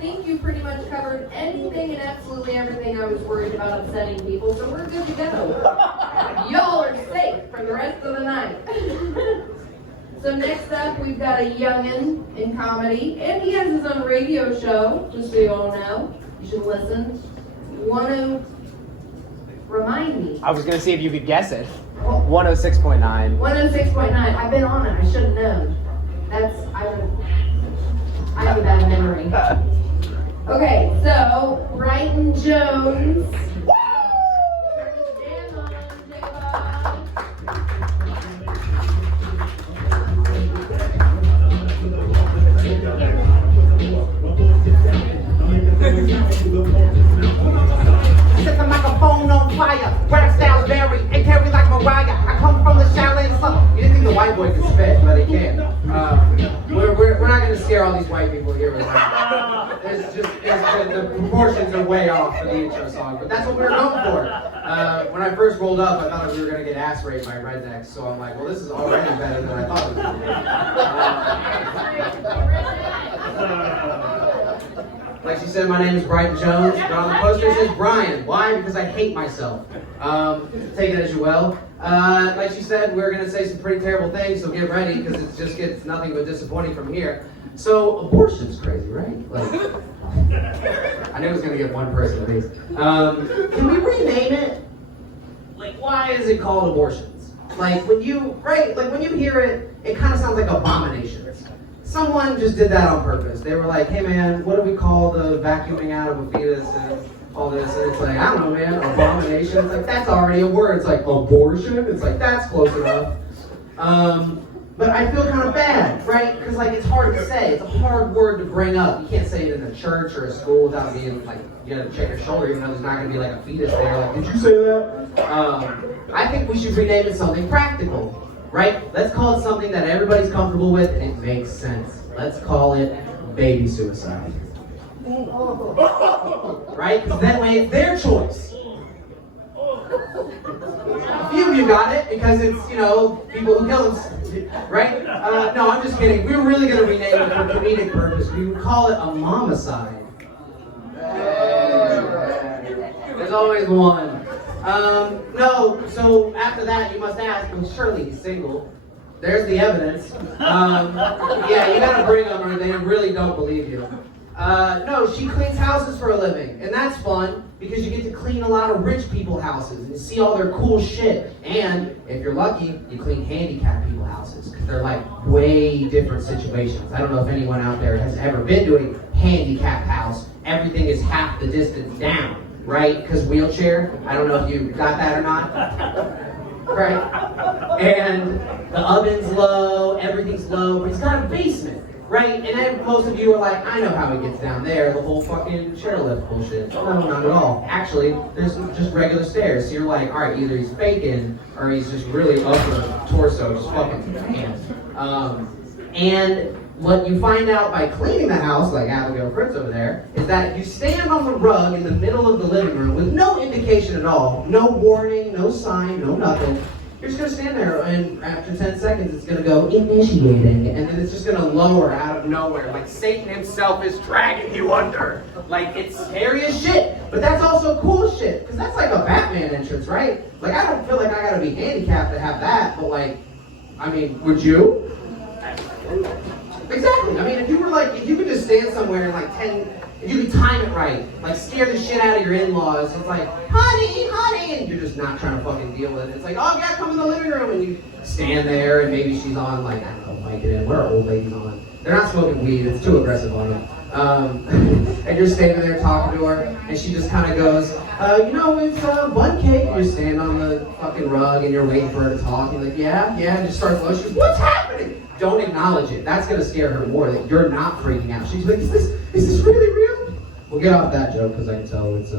think you pretty much covered anything and absolutely everything I was worried about upsetting people, so we're good to go. Y'all are safe for the rest of the night. So next up, we've got a youngin' in comedy, and he has his own radio show, just so you all know. You should listen. Want to remind me? I was going to see if you could guess it. Oh. 106.9. 106.9. I've been on it. I should have known. I have a bad memory. Okay, so Bryten Jones. Turn this jam on, J-Bob. Set the microphone on fire, rap styles vary, and carry like Mariah. I come from the Shaolin Summer. You didn't think the white boy could spit, but he can. We're not going to scare all these white people here with that. The proportions are way off for the intro song, but that's what we were going for. When I first rolled up, I thought we were going to get ass raped by rednecks, so I'm like, well, this is already better than I thought it would be. Like she said, my name is Bryten Jones, but on the poster it says Brian. Why? Because I hate myself. Take it as you will. Like she said, we're going to say some pretty terrible things, so get ready, because it just gets nothing but disappointing from here. So, abortion's crazy, right? Like, I knew it was going to get one person at least. Can we rename it? Like, why is it called abortions? Like, when you hear it, it kind of sounds like abominations. Someone just did that on purpose. They were like, hey man, what do we call the vacuuming out of a fetus and all this? And it's like, I don't know, man, abomination. It's like, that's already a word. It's like, abortion? It's like, that's close enough. But I feel kind of bad, right? Because like, it's hard to say. It's a hard word to bring up. You can't say it in a church or a school without being like, you know, check your shoulder, even though there's not going to be like a fetus there. Like, did you say that? I think we should rename it something practical. Right? Let's call it something that everybody's comfortable with and it makes sense. Let's call it baby suicide. Right? Because that way it's their choice. A few of you got it because it's, you know, people who kill them. Right? No, I'm just kidding. We're really going to rename it for comedic purpose. We would call it a momicide. There's always one. No, so after that you must ask, well surely he's single. There's the evidence. Yeah, you gotta bring them or they really don't believe you. No, she cleans houses for a living, and that's fun because you get to clean a lot of rich people's houses and see all their cool shit. And if you're lucky, you clean handicapped people's houses because they're like way different situations. I don't know if anyone out there has ever been to a handicapped house. Everything is half the distance down. Right? Because wheelchair, I don't know if you got that or not. Right? And the oven's low, everything's low, but it's got a basement. Right? And then most of you are like, I know how it gets down there, the whole fucking chairlift bullshit. No, not at all. Actually, there's just regular stairs. So you're like, alright, either he's faking or he's just really upper torso, just fucking man. And what you find out by cleaning the house, like Abigail Fritz over there, is that if you stand on the rug in the middle of the living room with no indication at all, no warning, no sign, no nothing, you're just going to stand there, and after 10 seconds, it's going to go initiating, and then it's just going to lower out of nowhere, like Satan himself is dragging you under. Like, it's scary as shit, but that's also cool as shit, because that's like a Batman entrance, right? Like, I don't feel like I got to be handicapped to have that, but like, I mean, would you? Exactly. I mean, if you could just stand somewhere and like if you could time it right, like scare the shit out of your in-laws, it's like, honey, and you're just not trying to fucking deal with it. It's like, oh yeah, come in the living room, and you stand there, and maybe she's on like, I don't know, Vicodin. What are old ladies on? They're not smoking weed. It's too aggressive on them. And you're standing there talking to her, and she just kind of goes, you know, it's bun cake. You're standing on the fucking rug, and you're waiting for her to talk. And you're like, yeah, and just starts low. She goes, what's happening? Don't acknowledge it. That's gonna scare her more. That you're not freaking out. She's like, is this really real? We'll get off that joke because I can tell it's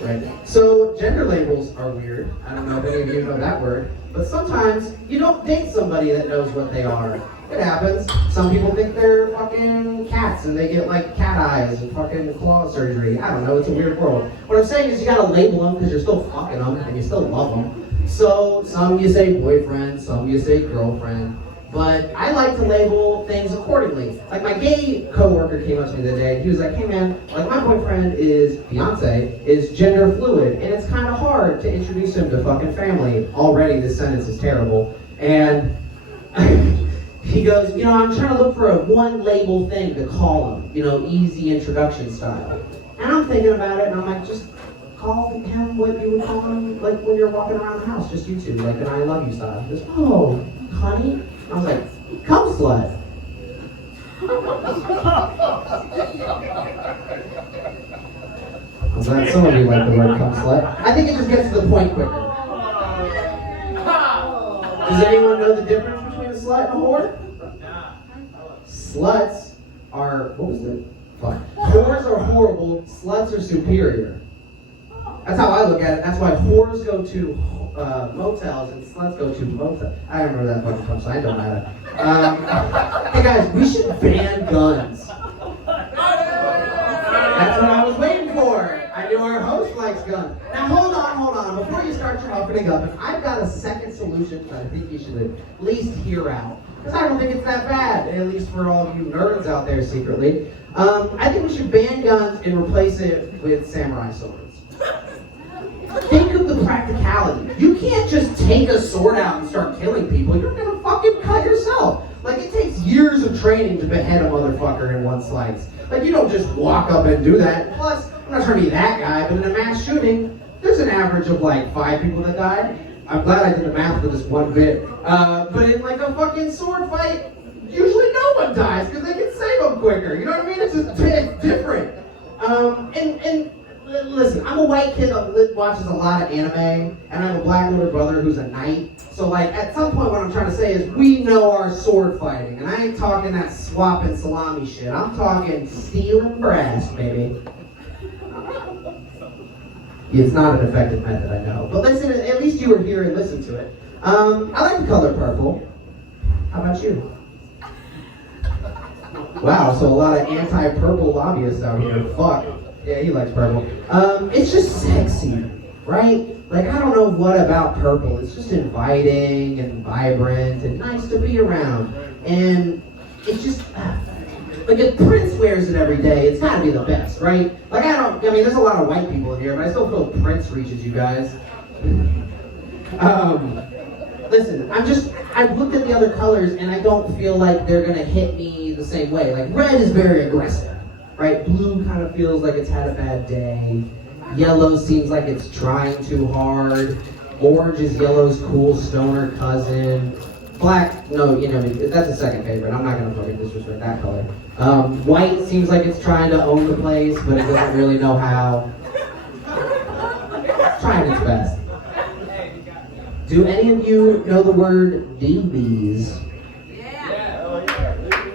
right. So gender labels are weird. I don't know if any of you know that word, but sometimes you don't date somebody that knows what they are. It happens. Some people think they're fucking cats and they get like cat eyes and fucking claw surgery. I don't know, it's a weird world. What I'm saying is you gotta label them because you're still fucking them and you still love them. So some you say boyfriend, some you say girlfriend. but I like to label things accordingly. Like my gay coworker came up to me the other day, and he was like, hey man, like my boyfriend fiance is gender fluid, and it's kind of hard to introduce him to fucking family. Already this sentence is terrible. And he goes, I'm trying to look for a one label thing to call him, easy introduction style. And I'm thinking about it, and I'm like, just call him what you would call him, like when you're walking around the house, just you two, like an I love you style. He goes, oh, honey. I was like, cum slut. I'm glad some of you like the word cum slut. I think it just gets to the point quicker. Does anyone know the difference between a slut and a whore? Sluts are, what was it? Fuck. Whores are horrible, sluts are superior. That's how I look at it. That's why whores go to motels and sluts go to motels. I don't remember that fucking punchline. It don't matter. Hey guys, we should ban guns. That's what I was waiting for. I knew our host likes guns. Now hold on. Before you start your huffing and guffing, I've got a second solution that I think you should at least hear out. Because I don't think it's that bad, at least for all of you nerds out there secretly. I think we should ban guns and replace it with samurai swords. Think of the practicality. You can't just take a sword out and start killing people. You're gonna fucking cut yourself. Like, it takes years of training to behead a motherfucker in one slice. Like, you don't just walk up and do that. Plus, I'm not trying to be that guy, but in a mass shooting, there's an average of like 5 people that died. I'm glad I did the math for this one bit. But in like a fucking sword fight, usually no one dies because they can save them quicker. You know what I mean? It's just different. And listen, I'm a white kid that watches a lot of anime, and I have a black older brother who's a knight. So like, at some point what I'm trying to say is we know our sword fighting, and I ain't talking that swap and salami shit. I'm talking steel and brass, baby. It's not an effective method, I know. But listen, at least you were here and listened to it. I like the color purple. How about you? Wow, so a lot of anti-purple lobbyists out here. Fuck. Yeah, he likes purple. It's just sexy, right? Like, I don't know what about purple. It's just inviting and vibrant and nice to be around. And it's just, like, if Prince wears it every day, it's gotta be the best, right? Like, there's a lot of white people in here, but I still feel Prince reaches you guys. Listen, I've looked at the other colors and I don't feel like they're gonna hit me the same way. Like, red is very aggressive, right? Blue kind of feels like it's had a bad day. Yellow seems like it's trying too hard. Orange is yellow's cool stoner cousin. Black, no, that's a second favorite. I'm not gonna fucking disrespect that color. White seems like it's trying to own the place, but it doesn't really know how. It's trying its best. Do any of you know the word doobies?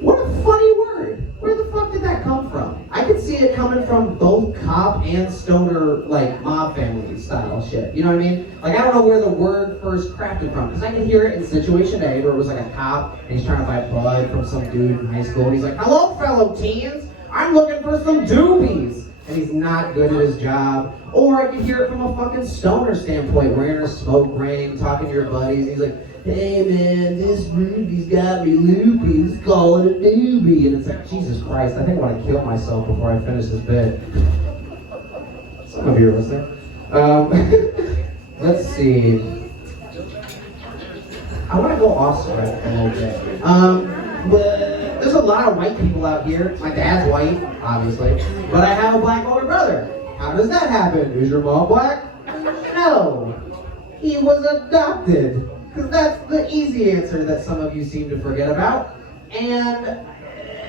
What a funny word. Where the fuck did that come from? I could see it coming from both cop and stoner, like, mob family style shit. You know what I mean? Like, I don't know where the word first crafted from, because I can hear it in Situation A, where it was like a cop, and he's trying to buy bud from some dude in high school, and he's like, hello, fellow teens, I'm looking for some doobies. And he's not good at his job. Or I can hear it from a fucking stoner standpoint, wearing a smoke ring, talking to your buddies, and he's like, hey man, this Ruby's got me loopy, let's call it a doobie. And it's like, Jesus Christ, I think I want to kill myself before I finish this bit. Some of you are listening. Let's see. I want to go off script a little bit. There's a lot of white people out here. My dad's white, obviously, but I have a black older brother. How does that happen? Is your mom black? No. He was adopted. Because that's the easy answer that some of you seem to forget about. And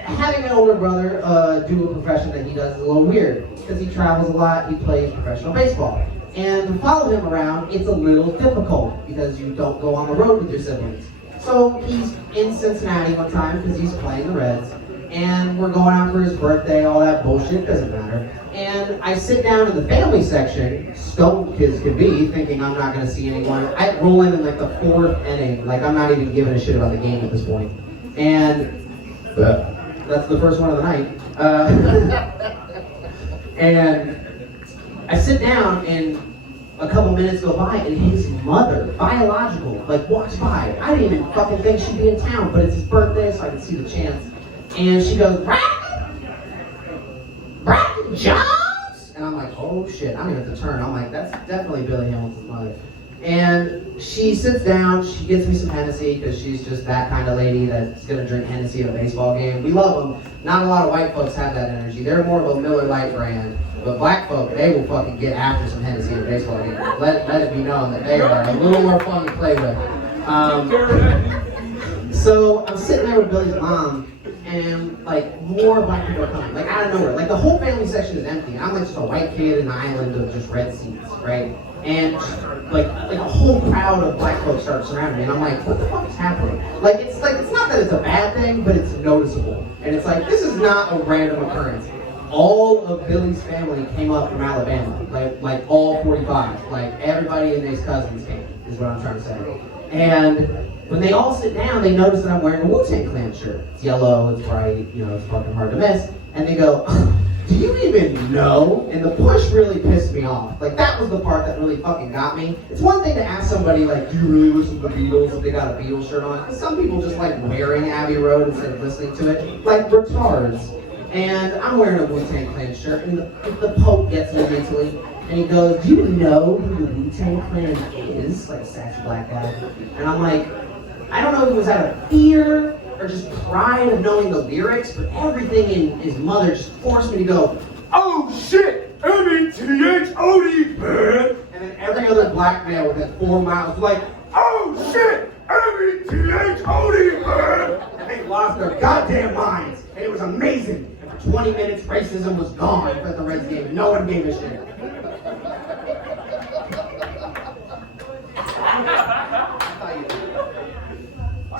having an older brother do a profession that he does is a little weird. Because he travels a lot, he plays professional baseball. And to follow him around, it's a little difficult because you don't go on the road with your siblings. So he's in Cincinnati one time because he's playing the Reds. And we're going out for his birthday, all that bullshit, doesn't matter. And I sit down in the family section, stoned as can be, thinking I'm not going to see anyone. I roll in like the 4th inning, like I'm not even giving a shit about the game at this point. And that's the first one of the night. And I sit down and a couple minutes go by, and his mother, biological, like walks by. I didn't even fucking think she'd be in town, but it's his birthday, so I can see the chance. And she goes, Bryten Jones? And I'm like, oh shit, I'm gonna have to turn. I'm like, that's definitely Billy Hamilton's mother. And she sits down, she gets me some Hennessy, because she's just that kind of lady that's gonna drink Hennessy at a baseball game. We love them. Not a lot of white folks have that energy. They're more of a Miller Lite brand. But black folk, they will fucking get after some Hennessy at a baseball game. Let it be known that they are a little more fun to play with. So I'm sitting there with Billy's mom, and like more black people are coming, like out of nowhere. Like the whole family section is empty. I'm like just a white kid in an island of just red seats, right? And like a whole crowd of black folks start surrounding me, and I'm like, what the fuck is happening? It's not that it's a bad thing, but it's noticeable. And it's like, this is not a random occurrence. All of Billy's family came up from Alabama, like all 45. Like everybody and their cousins came, is what I'm trying to say. And when they all sit down, they notice that I'm wearing a Wu-Tang Clan shirt. It's yellow, it's bright, it's fucking hard to miss. And they go, do you even know? And the push really pissed me off. Like that was the part that really fucking got me. It's one thing to ask somebody like, do you really listen to the Beatles if they got a Beatles shirt on? Because some people just like wearing Abbey Road instead of listening to it. Like retards. And I'm wearing a Wu-Tang Clan shirt, and the Pope gets me mentally, and he goes, do you know who the Wu-Tang Clan is? Like a sassy black guy. And I'm like, I don't know if it was out of fear or just pride of knowing the lyrics, but everything in his mother just forced me to go, oh shit, M-E-T-H-O-D, man. And then every other black male within 4 miles was like, oh shit, M-E-T-H-O-D, man. And they lost their goddamn minds, and it was amazing. 20 minutes, racism was gone at the Reds game, and no one gave a shit.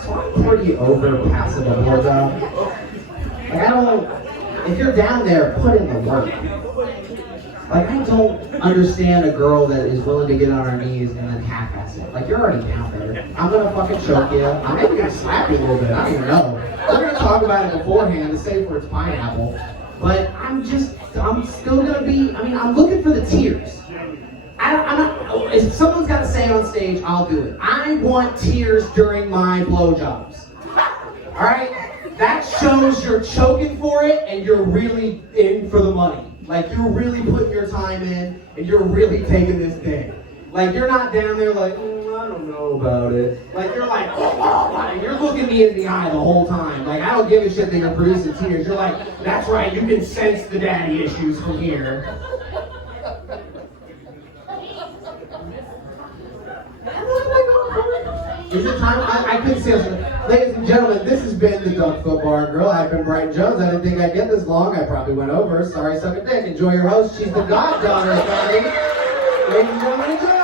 So I'm pretty over passive award though. If you're down there, put in the work. Like, I don't understand a girl that is willing to get on her knees and then half-ass it. Like, you're already down there. I'm gonna fucking choke you. I'm maybe gonna slap you a little bit. I don't even know. We're gonna talk about it beforehand to say where it's pineapple. But I'm still gonna be, I'm looking for the tears. I'm not, if someone's gotta say it on stage, I'll do it. I want tears during my blowjobs. Alright? That shows you're choking for it and you're really in for the money. Like, you're really putting your time in, and you're really taking this thing. Like, you're not down there like, I don't know about it. Like, you're like, and you're looking me in the eye the whole time. Like, I don't give a shit that you're producing tears. You're like, that's right, you can sense the daddy issues from here. Is it time? I couldn't see us. Ladies and gentlemen, this has been the Duckfoot Bar and Grill. I've been Bryten Jones. I didn't think I'd get this long. I probably went over. Sorry, suck a dick. Enjoy your host. She's the goddaughter of Donnie. Ladies and gentlemen, enjoy.